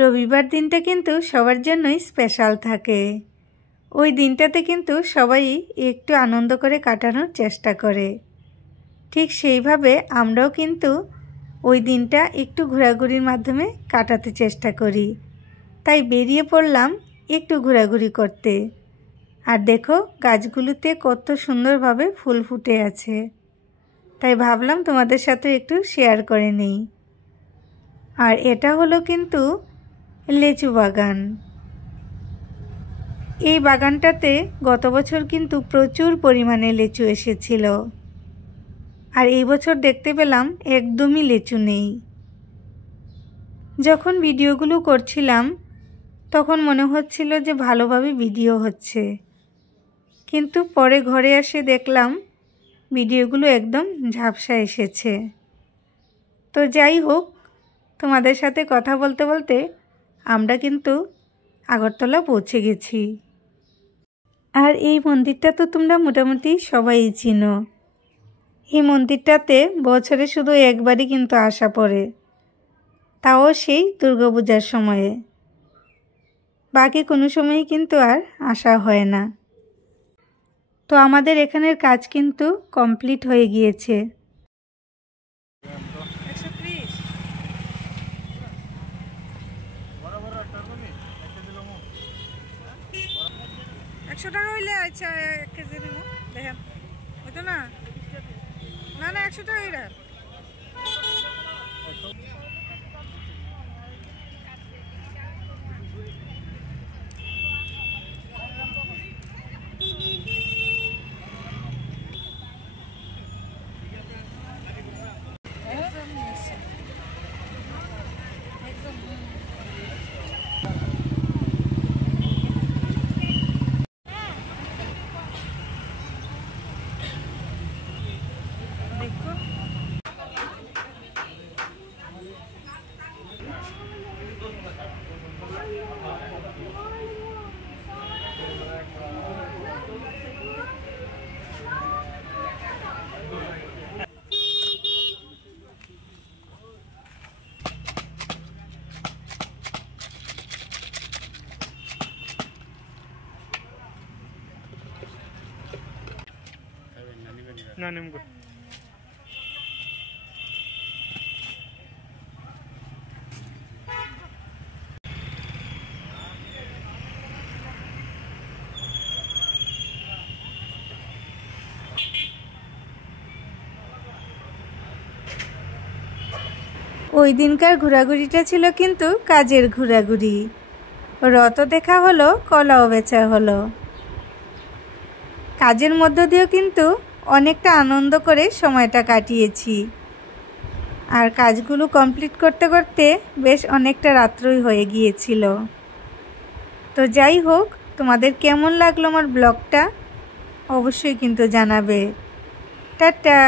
রবিবার দিনটা কিন্তু সবার জন্যই স্পেশাল থাকে। ওই দিনটাতে কিন্তু সবাই একটু আনন্দ করে কাটানোর চেষ্টা করে। ঠিক সেইভাবে আমরাও কিন্তু ওই দিনটা একটু ঘোরাঘুরির মাধ্যমে কাটাতে চেষ্টা করি। তাই বেরিয়ে পড়লাম একটু ঘোরাঘুরি করতে। আর দেখো গাছগুলোতে কত সুন্দরভাবে ফুল ফুটে আছে, তাই ভাবলাম তোমাদের সাথে একটু শেয়ার করে নিই। আর এটা হলো কিন্তু লেচু বাগান। এই বাগানটাতে গত বছর কিন্তু প্রচুর পরিমাণে লেচু এসেছিল, আর এই বছর দেখতে পেলাম একদমই লেচু নেই। যখন ভিডিওগুলো করছিলাম তখন মনে হচ্ছিল যে ভালোভাবে ভিডিও হচ্ছে, কিন্তু পরে ঘরে এসে দেখলাম ভিডিওগুলো একদম ঝাপসা এসেছে। তো যাই হোক, তোমাদের সাথে কথা বলতে বলতে আমরা কিন্তু আগরতলা পৌঁছে গেছি। আর এই মন্দিরটা তো তোমরা মোটামুটি সবাই চিনো। এই মন্দিরটাতে বছরে শুধু একবারই কিন্তু আসা পড়ে, তাও সেই দুর্গাপূজার সময়ে। বাকি কোনো সময়ই কিন্তু আর আসা হয় না। তো আমাদের এখানের কাজ কিন্তু কমপ্লিট হয়ে গিয়েছে। 100 টাকা হইলে আচ্ছা 1 কেজি দেব। দেখেন হইতো না, না না 100 টাকা হইরা। না নেমগো। ওই দিনকার ঘোরাঘুরিটা ছিল কিন্তু কাজের ঘোরাঘুরি। রথও দেখা হলো, কলাও বেচা হলো। কাজের মধ্য দিয়েও কিন্তু অনেকটা আনন্দ করে সময়টা কাটিয়েছি। আর কাজগুলো কমপ্লিট করতে করতে বেশ অনেকটা রাত্রই হয়ে গিয়েছিল। তো যাই হোক, তোমাদের কেমন লাগলো আমার ব্লগটা অবশ্যই কিন্তু জানাবে। টাটা।